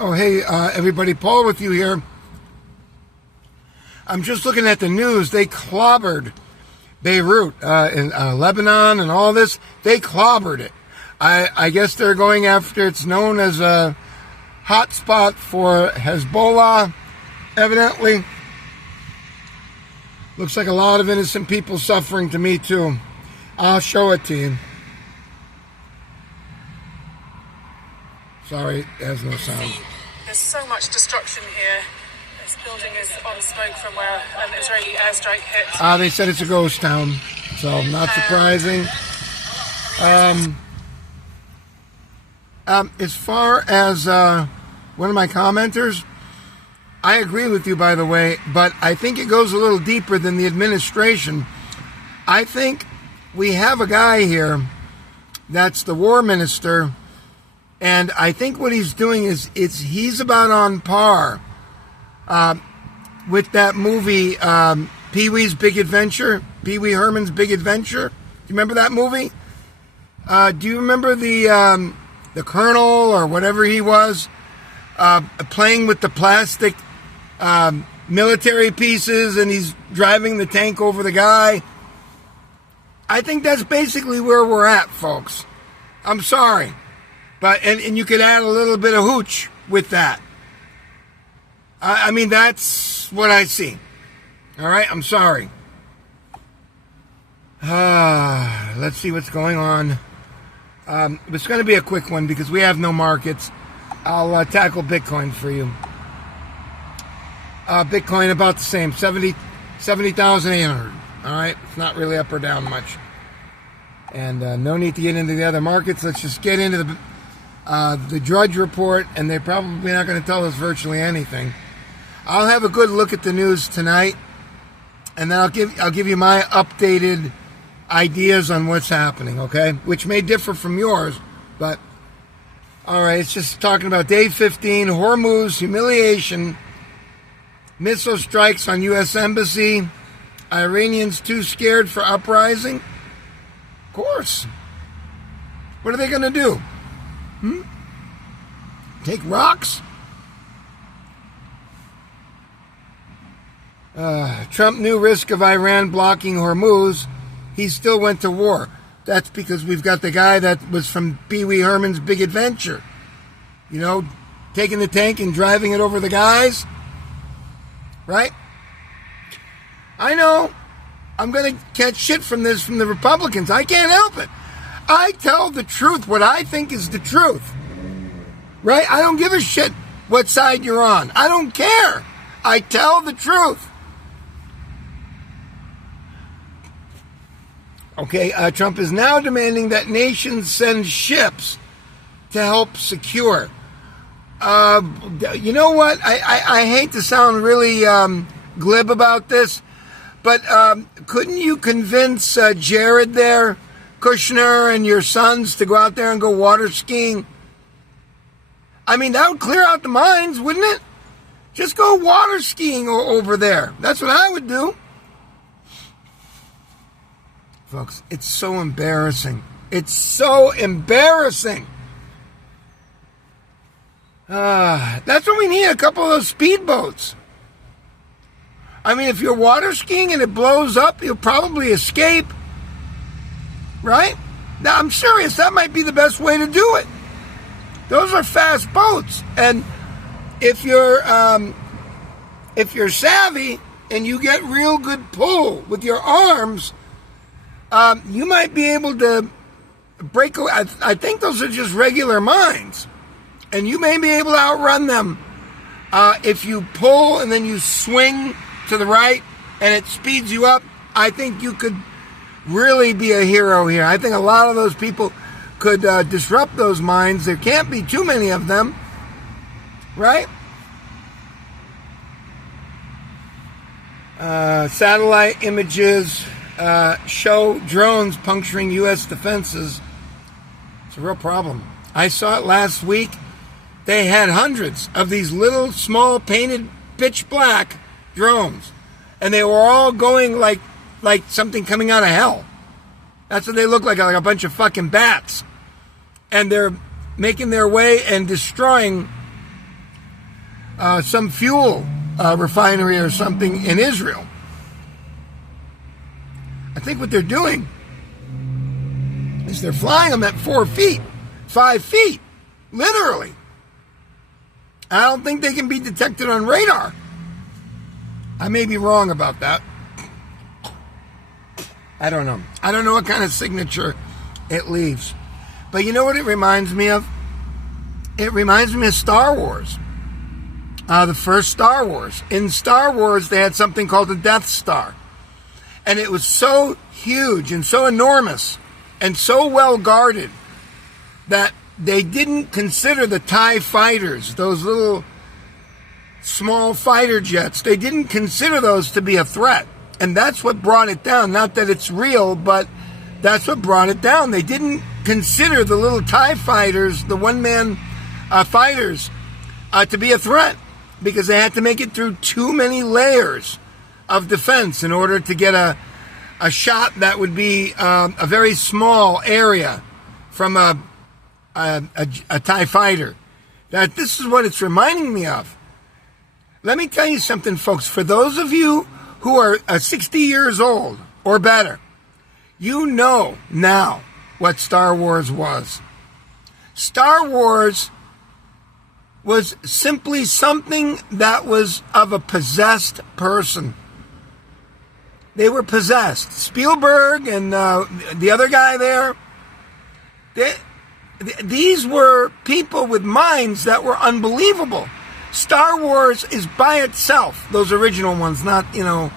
Oh, hey, everybody. Paul with you here. I'm just looking at the news. They clobbered Beirut in Lebanon and all this. They clobbered it. I guess they're going after, it's known as a hotspot for Hezbollah, evidently. Looks like a lot of innocent people suffering to me, too. I'll show it to you. Sorry, there's no sound. There's so much destruction here. This building is on smoke from where an Israeli airstrike hit. They said it's a ghost town, so not surprising. As far as one of my commenters, I agree with you, by the way, but I think it goes a little deeper than the administration. I think we have a guy here that's the war minister, and I think what he's doing is he's about on par with that movie, Pee-wee's Big Adventure, Pee-wee Herman's Big Adventure. Do you remember that movie? Do you remember the colonel or whatever he was playing with the plastic military pieces, and he's driving the tank over the guy? I think that's basically where we're at, folks. I'm sorry. But and you could add a little bit of hooch with that. I mean, that's what I see. All right, I'm sorry. Let's see what's going on. It's going to be a quick one because we have no markets. I'll tackle Bitcoin for you. Bitcoin about the same, 70,800. All right, it's not really up or down much. And no need to get into the other markets. Let's just get into the Drudge Report, and they're probably not going to tell us virtually anything. I'll have a good look at the news tonight, and then I'll give you my updated ideas on what's happening, okay? Which may differ from yours, but all right, it's just talking about day 15, Hormuz, humiliation, missile strikes on U.S. Embassy, Iranians too scared for uprising. Of course. What are they going to do? Take rocks? Trump knew risk of Iran blocking Hormuz. He still went to war. That's because we've got the guy that was from Pee-wee Herman's Big Adventure. You know, taking the tank and driving it over the guys. Right? I know. I'm going to catch shit from this from the Republicans. I can't help it. I tell the truth, what I think is the truth. Right? I don't give a shit what side you're on. I don't care. I tell the truth. Okay, Trump is now demanding that nations send ships to help secure. You know what? I hate to sound really glib about this, but couldn't you convince Jared there, Kushner, and your sons to go out there and go water skiing? I mean, that would clear out the mines, wouldn't it? Just go water skiing over there. That's what I would do. Folks, it's so embarrassing. It's so embarrassing. That's what we need, a couple of those speedboats. I mean, if you're water skiing and it blows up, you'll probably escape. Right? Now, I'm serious. That might be the best way to do it. Those are fast boats. And if you're savvy and you get real good pull with your arms, you might be able to break away. I think those are just regular mines. And you may be able to outrun them if you pull and then you swing to the right and it speeds you up. I think you could really be a hero here. I think a lot of those people could disrupt those mines. There can't be too many of them. Right? Satellite images show drones puncturing U.S. defenses. It's a real problem. I saw it last week. They had hundreds of these little, small, painted, pitch black drones. And they were all going like something coming out of hell. That's what they look like a bunch of fucking bats. And they're making their way and destroying some fuel refinery or something in Israel. I think what they're doing is they're flying them at 4 feet, 5 feet, literally. I don't think they can be detected on radar. I may be wrong about that. I don't know. I don't know what kind of signature it leaves. But you know what it reminds me of? It reminds me of Star Wars. The first Star Wars. In Star Wars, they had something called the Death Star. And it was so huge and so enormous and so well guarded that they didn't consider the TIE fighters, those little small fighter jets, they didn't consider those to be a threat. And that's what brought it down. Not that it's real, but that's what brought it down. They didn't consider the little TIE fighters, the one-man fighters, to be a threat because they had to make it through too many layers of defense in order to get a shot that would be a very small area from a TIE fighter. That this is what it's reminding me of. Let me tell you something, folks. For those of you who are 60 years old or better, you know now what Star Wars was. Star Wars was simply something that was of a possessed person. They were possessed. Spielberg and the other guy there, these were people with minds that were unbelievable. Star Wars is by itself, those original ones, not, the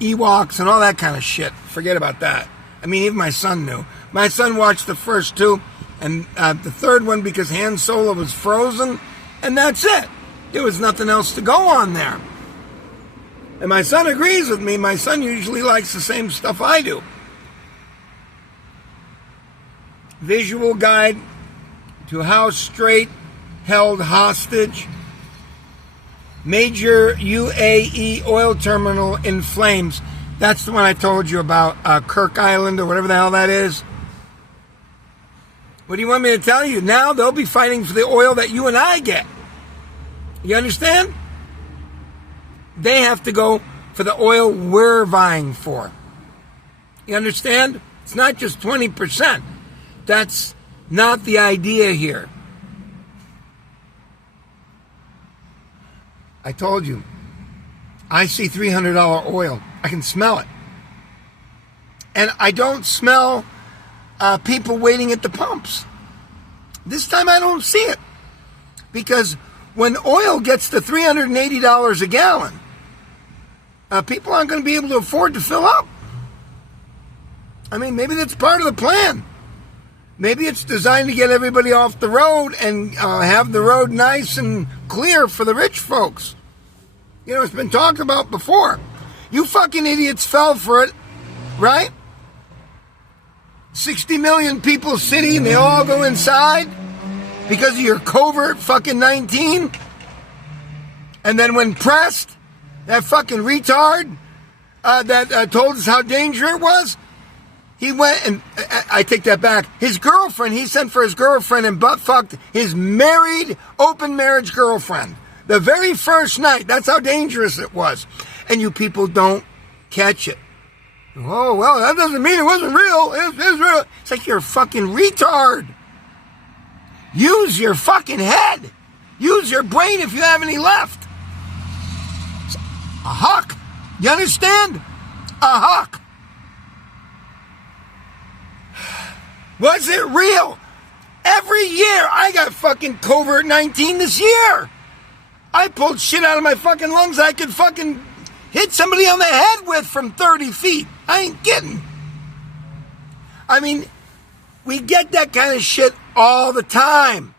Ewoks and all that kind of shit. Forget about that. I mean, even my son knew. My son watched the first two and the third one because Han Solo was frozen, and that's it. There was nothing else to go on there. And my son agrees with me. My son usually likes the same stuff I do. Visual guide to how Strait held hostage. Major UAE oil terminal in flames. That's the one I told you about, Kirk Island or whatever the hell that is. What do you want me to tell you? Now they'll be fighting for the oil that you and I get. You understand? They have to go for the oil we're vying for. You understand? It's not just 20%. That's not the idea here. I told you, I see $300 oil. I can smell it. And I don't smell people waiting at the pumps. This time I don't see it. Because when oil gets to $380 a gallon, people aren't going to be able to afford to fill up. I mean, maybe that's part of the plan. Maybe it's designed to get everybody off the road and have the road nice and clear for the rich folks. You know, it's been talked about before. You fucking idiots fell for it, right? 60 million people city and they all go inside because of your covert fucking 19. And then when pressed, that fucking retard that told us how dangerous it was, he went and, I take that back, his girlfriend, he sent for his girlfriend and butt-fucked his married, open marriage girlfriend. The very first night. That's how dangerous it was. And you people don't catch it. Oh, well, that doesn't mean it wasn't real. It's real. It's like you're a fucking retard. Use your fucking head. Use your brain if you have any left. A huck. You understand? A huck. Was it real? Every year I got fucking covert 19 this year. I pulled shit out of my fucking lungs I could fucking hit somebody on the head with from 30 feet. I ain't kidding. I mean, we get that kind of shit all the time.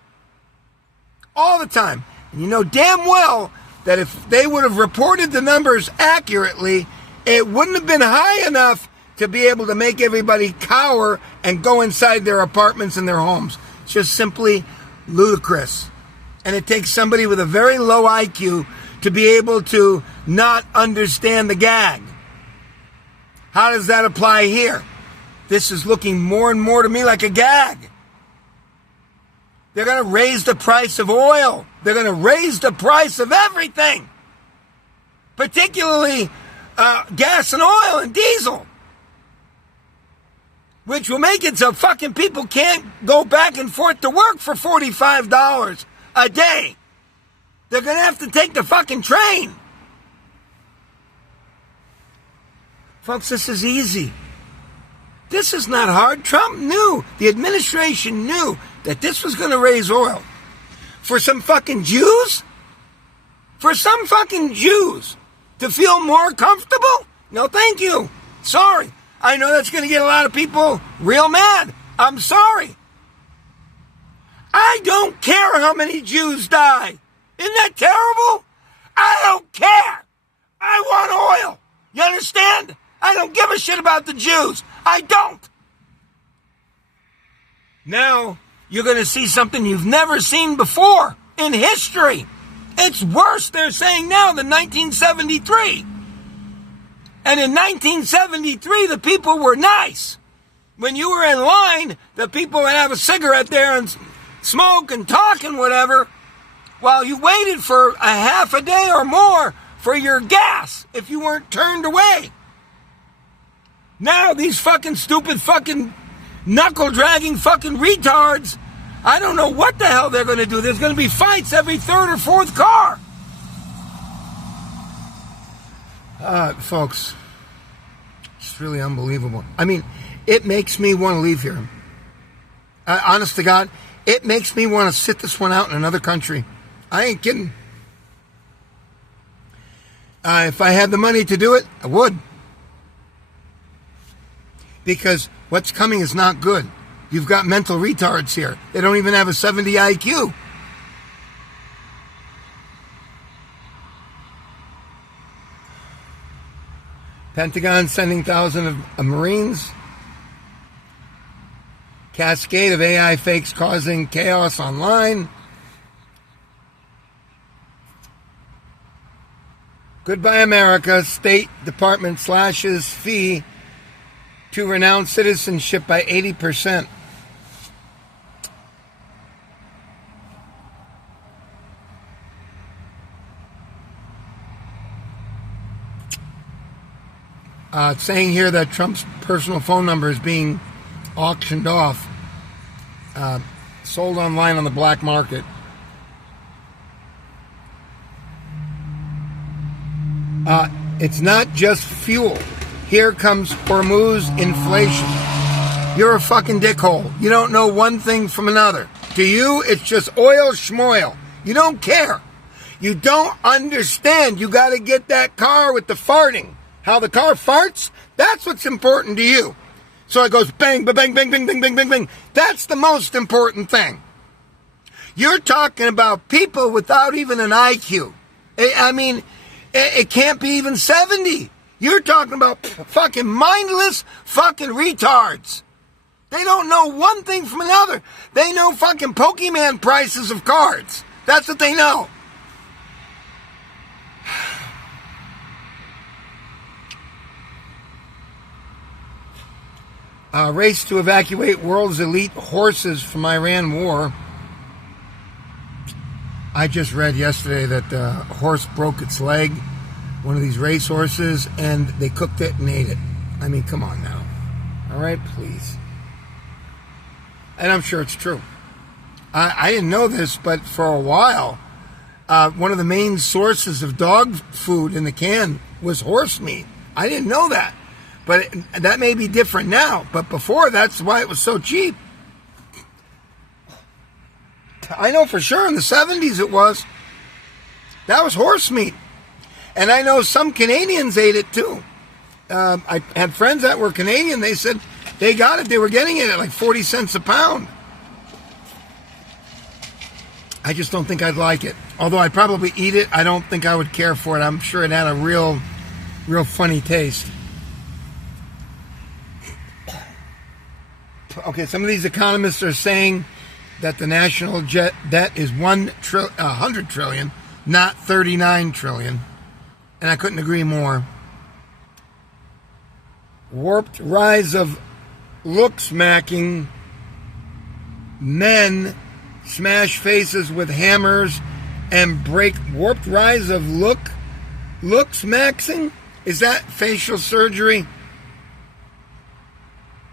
All the time. And you know damn well that if they would have reported the numbers accurately, it wouldn't have been high enough to be able to make everybody cower and go inside their apartments and their homes. It's just simply ludicrous. And it takes somebody with a very low IQ to be able to not understand the gag. How does that apply here? This is looking more and more to me like a gag. They're going to raise the price of oil. They're going to raise the price of everything, particularly gas and oil and diesel, which will make it so fucking people can't go back and forth to work for $45 a day. They're going to have to take the fucking train. Folks, this is easy. This is not hard. Trump knew, the administration knew that this was going to raise oil. For some fucking Jews? For some fucking Jews to feel more comfortable? No, thank you. Sorry. I know that's going to get a lot of people real mad. I'm sorry. I don't care how many Jews die. Isn't that terrible? I don't care. I want oil. You understand? I don't give a shit about the Jews. I don't. Now, you're going to see something you've never seen before in history. It's worse, they're saying now, than 1973. And in 1973, the people were nice. When you were in line, the people would have a cigarette there and smoke and talk and whatever, while you waited for a half a day or more for your gas if you weren't turned away. Now these fucking stupid fucking knuckle-dragging fucking retards, I don't know what the hell they're going to do. There's going to be fights every third or fourth car. Folks, it's really unbelievable. I mean, it makes me want to leave here. Honest to God, it makes me want to sit this one out in another country. I ain't kidding. If I had the money to do it, I would. Because what's coming is not good. You've got mental retards here. They don't even have a 70 IQ. Pentagon sending thousands of Marines. Cascade of AI fakes causing chaos online. Goodbye America. State Department slashes fee to renounce citizenship by 80%. It's saying here that Trump's personal phone number is being auctioned off, sold online on the black market. It's not just fuel. Here comes Hormuz inflation. You're a fucking dickhole. You don't know one thing from another. To you, it's just oil schmoil. You don't care. You don't understand. You got to get that car with the farting. How the car farts, that's what's important to you. So it goes bang, bang, bang, bang, bang, bang, bang, bang. That's the most important thing. You're talking about people without even an IQ. I mean, it can't be even 70. You're talking about fucking mindless fucking retards. They don't know one thing from another. They know fucking Pokemon prices of cards. That's what they know. Race to evacuate world's elite horses from Iran war. I just read yesterday that the horse broke its leg, one of these race horses, and they cooked it and ate it. I mean, come on now. All right, please. And I'm sure it's true. I didn't know this, but for a while, one of the main sources of dog food in the can was horse meat. I didn't know that. But that may be different now. But before, that's why it was so cheap. I know for sure in the 70s it was. That was horse meat. And I know some Canadians ate it too. I had friends that were Canadian. They said they got it. They were getting it at like 40 cents a pound. I just don't think I'd like it. Although I'd probably eat it, I don't think I would care for it. I'm sure it had a real funny taste. Okay, some of these economists are saying that the national debt is 100 trillion, not 39 trillion. And I couldn't agree more. Warped rise of look-smacking men smash faces with hammers, and break warped rise of looks maxing? Is that facial surgery?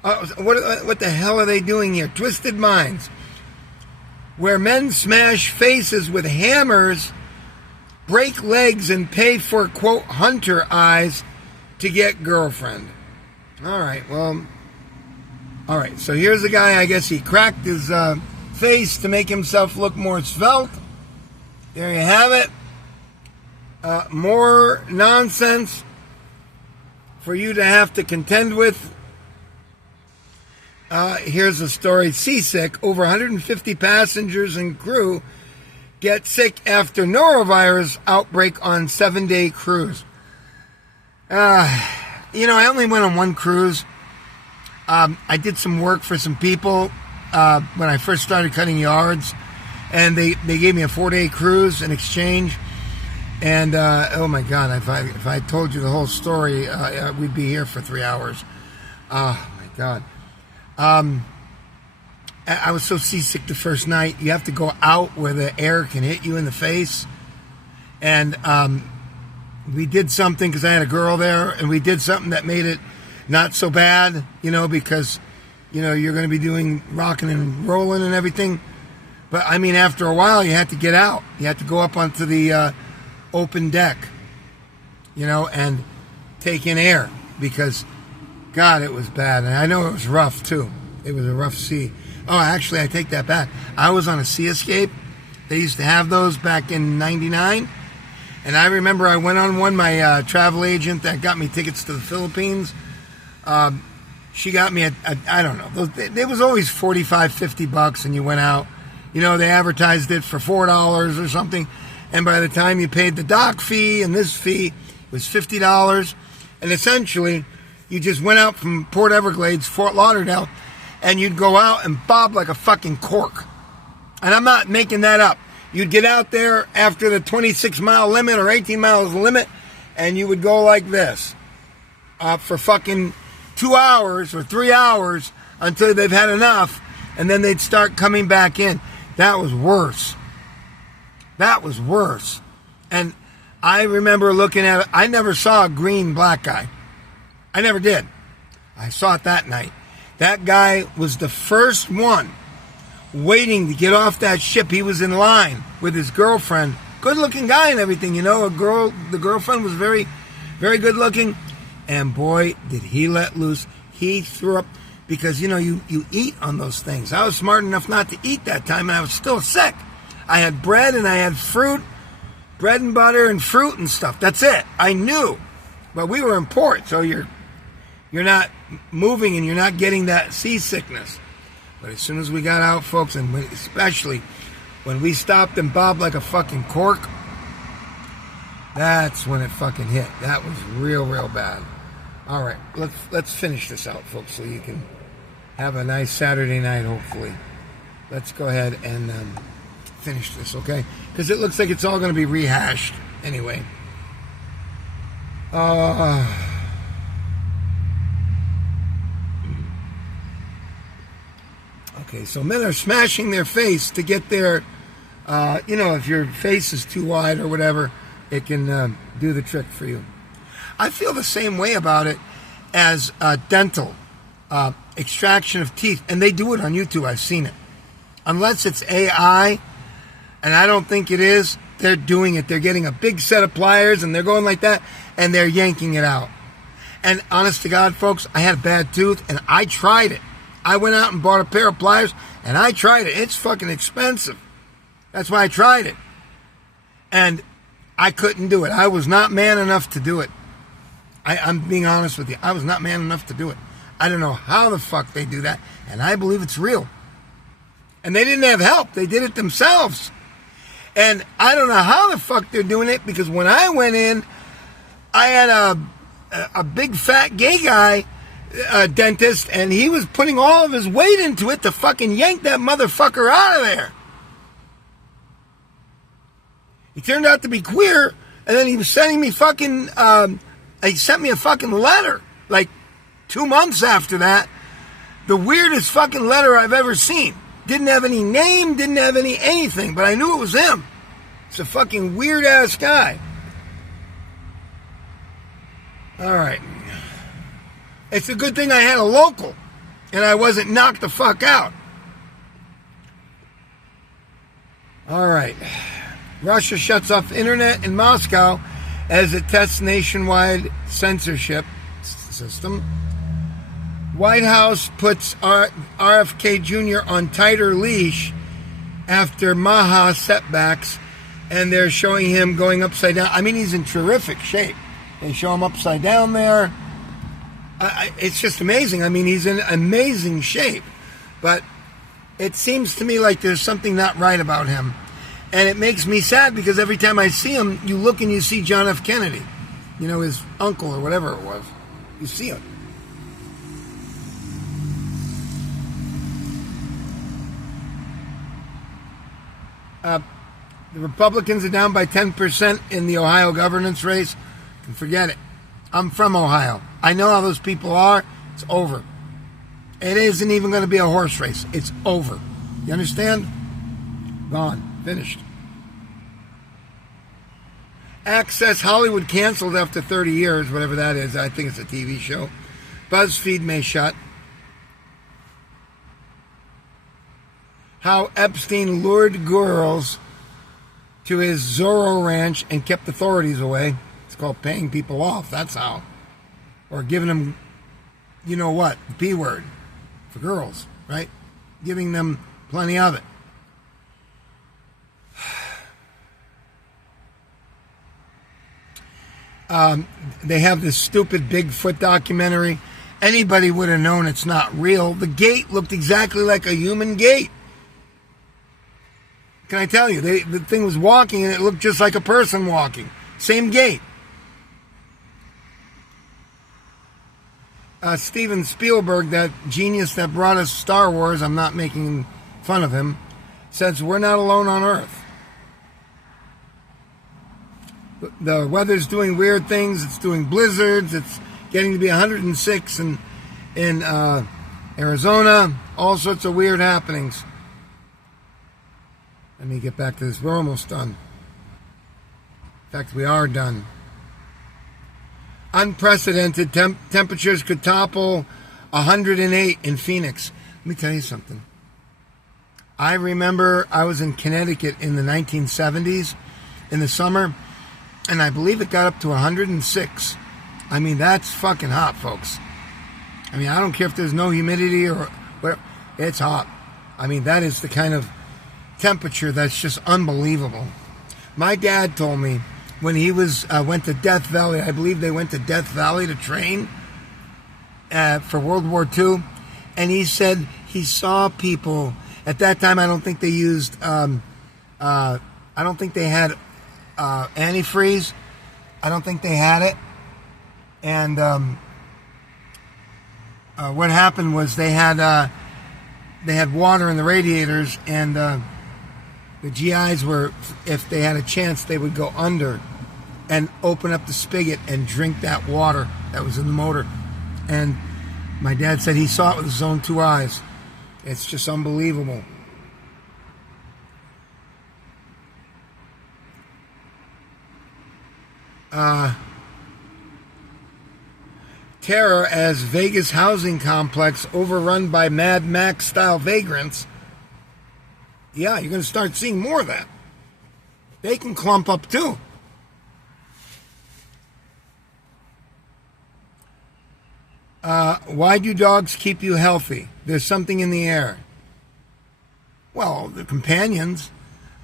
What the hell are they doing here? Twisted Minds. Where men smash faces with hammers, break legs, and pay for, quote, hunter eyes to get girlfriend. All right, so here's a guy, I guess he cracked his face to make himself look more svelte. There you have it. More nonsense for you to have to contend with. Here's a story. Seasick. Over 150 passengers and crew get sick after norovirus outbreak on 7-day cruise. I only went on one cruise. I did some work for some people when I first started cutting yards, and they gave me a 4-day cruise in exchange. And oh my God, if I told you the whole story, we'd be here for 3 hours. Oh my God. I was so seasick the first night. You have to go out where the air can hit you in the face. And we did something, because I had a girl there, and we did something that made it not so bad, because, you're going to be doing rocking and rolling and everything. But, I mean, after a while, you had to get out. You had to go up onto the open deck, and take in air, because, God, it was bad. And I know it was rough, too. It was a rough sea. Oh, actually, I take that back. I was on a Sea Escape. They used to have those back in '99. And I remember I went on one. My travel agent that got me tickets to the Philippines, she got me I don't know. It was always $45, $50, and you went out. They advertised it for $4 or something. And by the time you paid the dock fee and this fee, it was $50. And essentially, you just went out from Port Everglades, Fort Lauderdale, and you'd go out and bob like a fucking cork. And I'm not making that up. You'd get out there after the 26-mile limit or 18 miles limit, and you would go like this for fucking 2 hours or 3 hours until they've had enough, and then they'd start coming back in. That was worse. That was worse. And I remember looking at it. I never saw a green black guy. I never did. I saw it that night. That guy was the first one waiting to get off that ship. He was in line with his girlfriend. Good looking guy and everything, the girlfriend was very, very good looking. And boy, did he let loose. He threw up, because you eat on those things. I was smart enough not to eat that time, and I was still sick. I had bread and I had fruit, bread and butter and fruit and stuff. That's it. I knew. But we were in port, so you're not moving and you're not getting that seasickness. But as soon as we got out, folks, and especially when we stopped and bobbed like a fucking cork, that's when it fucking hit. That was real, real bad. All right, let's finish this out, folks, so you can have a nice Saturday night, hopefully. Let's go ahead and finish this, okay? Because it looks like it's all going to be rehashed anyway. Okay, so men are smashing their face to get their, if your face is too wide or whatever, it can do the trick for you. I feel the same way about it as dental extraction of teeth, and they do it on YouTube. I've seen it. Unless it's AI, and I don't think it is, they're doing it. They're getting a big set of pliers, and they're going like that, and they're yanking it out. And honest to God, folks, I had a bad tooth, and I tried it. I went out and bought a pair of pliers, and I tried it. It's fucking expensive. That's why I tried it. And I couldn't do it. I was not man enough to do it. I'm being honest with you. I was not man enough to do it. I don't know how the fuck they do that, and I believe it's real. And they didn't have help. They did it themselves. And I don't know how the fuck they're doing it, because when I went in, I had a big fat gay guy, dentist, and he was putting all of his weight into it to fucking yank that motherfucker out of there. He turned out to be queer, and then he was sending me fucking, he sent me a fucking letter, like 2 months after that. The weirdest fucking letter I've ever seen. Didn't have any name, didn't have anything, but I knew it was him. It's a fucking weird-ass guy. All right. It's a good thing I had a local, and I wasn't knocked the fuck out. All right. Russia shuts off the internet in Moscow as it tests nationwide censorship system. White House puts RFK Jr. on tighter leash after Maha setbacks, and they're showing him going upside down. I mean, he's in terrific shape. They show him upside down there. It's just amazing. I mean, he's in amazing shape. But it seems to me like there's something not right about him. And it makes me sad because every time I see him, you look and you see John F. Kennedy. You know, his uncle or whatever it was. You see him. The Republicans are down by 10% in the Ohio governance race. You can forget it. I'm from Ohio. I know how those people are. It's over. It isn't even going to be a horse race. It's over. You understand? Gone. Finished. Access Hollywood canceled after 30 years, whatever that is. I think it's a TV show. BuzzFeed may shut. How Epstein lured girls to his Zorro ranch and kept authorities away. It's called paying people off. That's how. Or giving them, you know what, the P word for girls, right? Giving them plenty of it. They have this stupid Bigfoot documentary. Anybody would have known it's not real. The gate looked exactly like a human gate. Can I tell you? The thing was walking and it looked just like a person walking. Same gate. Steven Spielberg, that genius that brought us Star Wars, I'm not making fun of him, says we're not alone on Earth. The weather's doing weird things. It's doing blizzards. It's getting to be 106 in Arizona. All sorts of weird happenings. Let me get back to this. We're almost done. In fact, we are done. Unprecedented temperatures could topple 108 in Phoenix. Let me tell you something. I remember I was in Connecticut in the 1970s in the summer, and I believe it got up to 106. I mean, that's fucking hot, folks. I mean, I don't care if there's no humidity or whatever. It's hot. I mean, that is the kind of temperature that's just unbelievable. My dad told me when he went to Death Valley, I believe they went to Death Valley to train for World War II, and he said he saw people, at that time I don't think they used, I don't think they had antifreeze. I don't think they had it. And what happened was they had water in the radiators, and the GIs were, if they had a chance, they would go under and open up the spigot and drink that water that was in the motor. And my dad said he saw it with his own two eyes. It's just unbelievable. Terror as Vegas housing complex overrun by Mad Max-style vagrants. Yeah, you're going to start seeing more of that. They can clump up too. Why do dogs keep you healthy? There's something in the air. Well, the companions.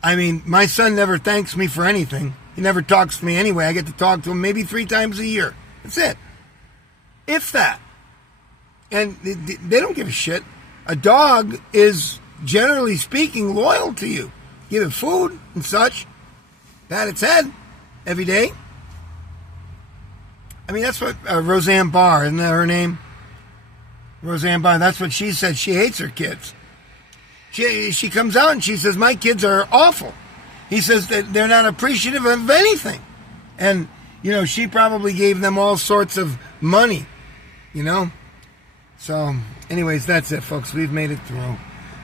I mean, my son never thanks me for anything. He never talks to me anyway. I get to talk to him maybe 3 times a year. That's it. If that. And they don't give a shit. A dog is, generally speaking, loyal to you. Give it food and such. Pat its head every day. I mean, that's what Roseanne Barr, isn't that her name? Roseanne Barr, that's what she said. She hates her kids. She comes out and she says, my kids are awful. He says that they're not appreciative of anything. And, you know, she probably gave them all sorts of money, you know. So, anyways, that's it, folks. We've made it through.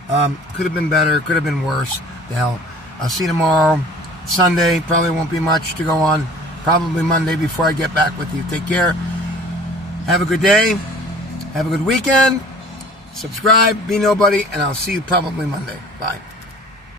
Could have been better. Could have been worse. The hell. I'll see you tomorrow. Sunday. Probably won't be much to go on. Probably Monday before I get back with you. Take care. Have a good day. Have a good weekend. Subscribe. Be nobody. And I'll see you probably Monday. Bye.